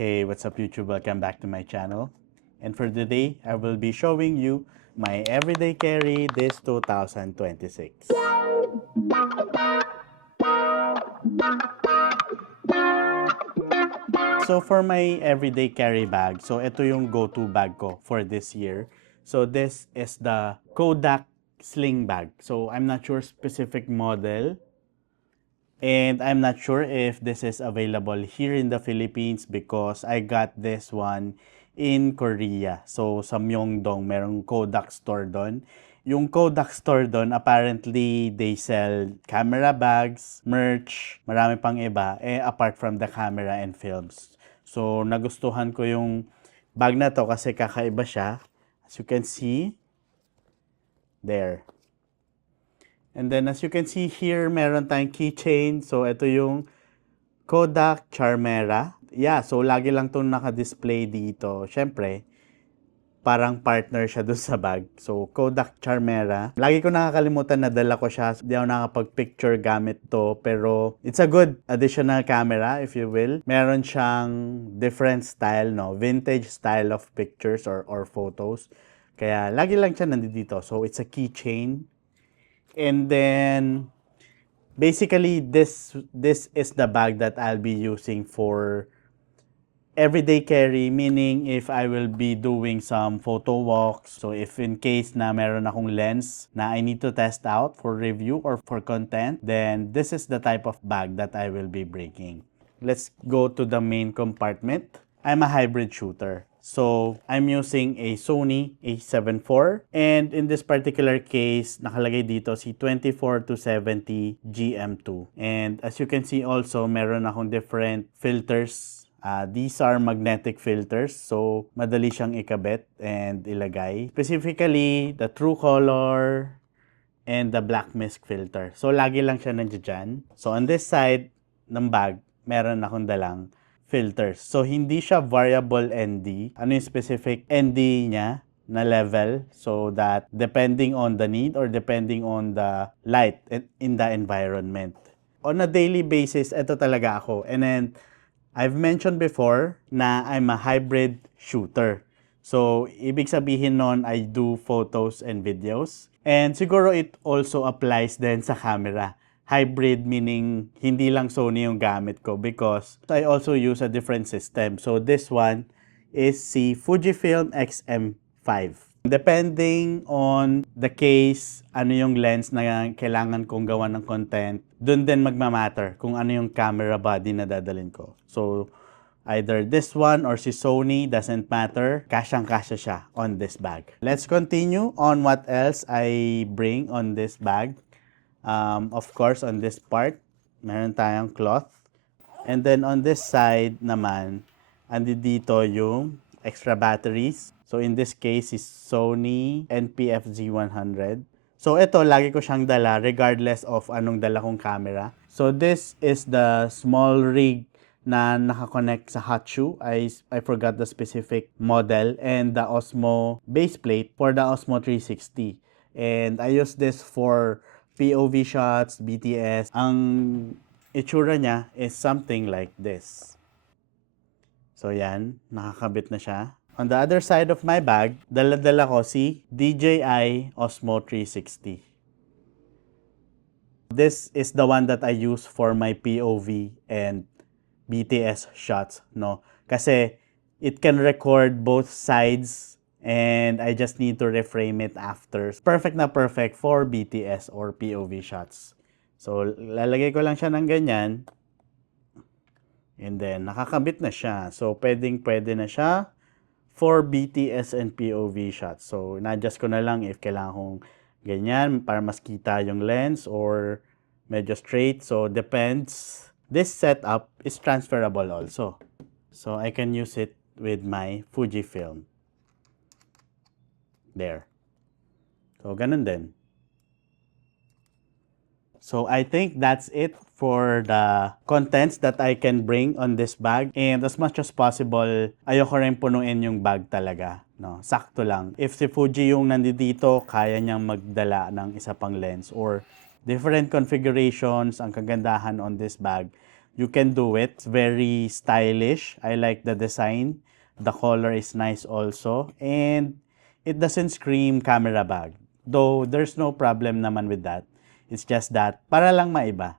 Hey, what's up YouTube? Welcome back to my channel. And for today, I will be showing you my everyday carry this 2026. So for my everyday carry bag, so ito yung go-to bag ko for this year. So this is the Kodak sling bag. So I'm not sure specific model. And I'm not sure if this is available here in the Philippines because I got this one in Korea. So sa Myeongdong, merong Kodak store doon. Yung Kodak store doon, apparently they sell camera bags, merch, marami pang iba, apart from the camera and films. So nagustuhan ko yung bag na to kasi kakaiba siya. As you can see, there. And then as you can see here, meron tayong keychain. So ito yung Kodak Charmera. Yeah, so lagi lang itong naka-display dito. Siyempre, parang partner siya doon sa bag. So Kodak Charmera. Lagi ko nakakalimutan na dala ko siya. Hindi ako nakapag-picture gamit to. Pero it's a good additional camera, if you will. Meron siyang different style, no? Vintage style of pictures or photos. Kaya lagi lang siya nandito. So it's a keychain. And then, basically, this is the bag that I'll be using for everyday carry, meaning if I will be doing some photo walks. So if in case na meron akong lens na I need to test out for review or for content, then this is the type of bag that I will be bringing. Let's go to the main compartment. I'm a hybrid shooter. So, I'm using a Sony a7 IV. And in this particular case, nakalagay dito si 24-70 GM2. And as you can see also, meron akong different filters. These are magnetic filters. So, madali siyang ikabit and ilagay. Specifically, the True Color and the Black Mist filter. So, lagi lang siya nandiyan. So, on this side ng bag, meron akong dalang filters. So, hindi siya variable ND. Ano yung specific ND niya na level so that depending on the need or depending on the light in the environment. On a daily basis, ito talaga ako. And then, I've mentioned before na I'm a hybrid shooter. So, ibig sabihin nun, I do photos and videos. And siguro it also applies din sa camera. Hybrid meaning hindi lang Sony yung gamit ko because I also use a different system. So this one is si Fujifilm X-M5. Depending on the case, ano yung lens na kailangan kong gawa ng content, dun din magmamatter kung ano yung camera body na dadalhin ko. So either this one or si Sony, doesn't matter. Kasyang-kasya siya on this bag. Let's continue on what else I bring on this bag. Of course, on this part, meron tayong cloth. And then on this side naman, andi dito yung extra batteries. So in this case is Sony NP-FZ100. So ito, lagi ko siyang dala regardless of anong dala kong camera. So this is the small rig na nakakonect sa hot shoe. I forgot the specific model and the Osmo base plate for the Osmo 360. And I use this for POV shots, BTS. Ang itsura niya is something like this. So yan, nakakabit na siya. On the other side of my bag, dala-dala ko si DJI Osmo 360. This is the one that I use for my POV and BTS shots, no? Kasi it can record both sides and I just need to reframe it after. Perfect na perfect for BTS or POV shots. So, lalagay ko lang siya ng ganyan. And then, nakakabit na siya. So, pwede na siya for BTS and POV shots. So, na-adjust ko na lang if kailangan kong ganyan para mas kita yung lens or medyo straight. So, depends. This setup is transferable also. So, I can use it with my Fujifilm. There. So, ganun din. So, I think that's it for the contents that I can bring on this bag. And as much as possible, ayoko rin punuin yung bag talaga. No? Sakto lang. If si Fuji yung nandito, kaya niyang magdala ng isa pang lens or different configurations. Ang kagandahan on this bag, you can do it. It's very stylish. I like the design. The color is nice also. And it doesn't scream camera bag. Though there's no problem naman with that. It's just that para lang maiba.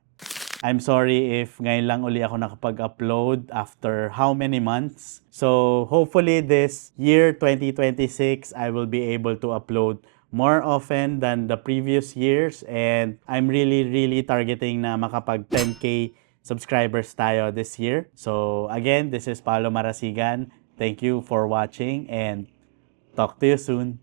I'm sorry if ngayon lang uli ako nakapag-upload after how many months. So hopefully this year 2026, I will be able to upload more often than the previous years. And I'm really targeting na makapag 10K subscribers tayo this year. So again, this is Paolo Marasigan. Thank you for watching and talk to you soon.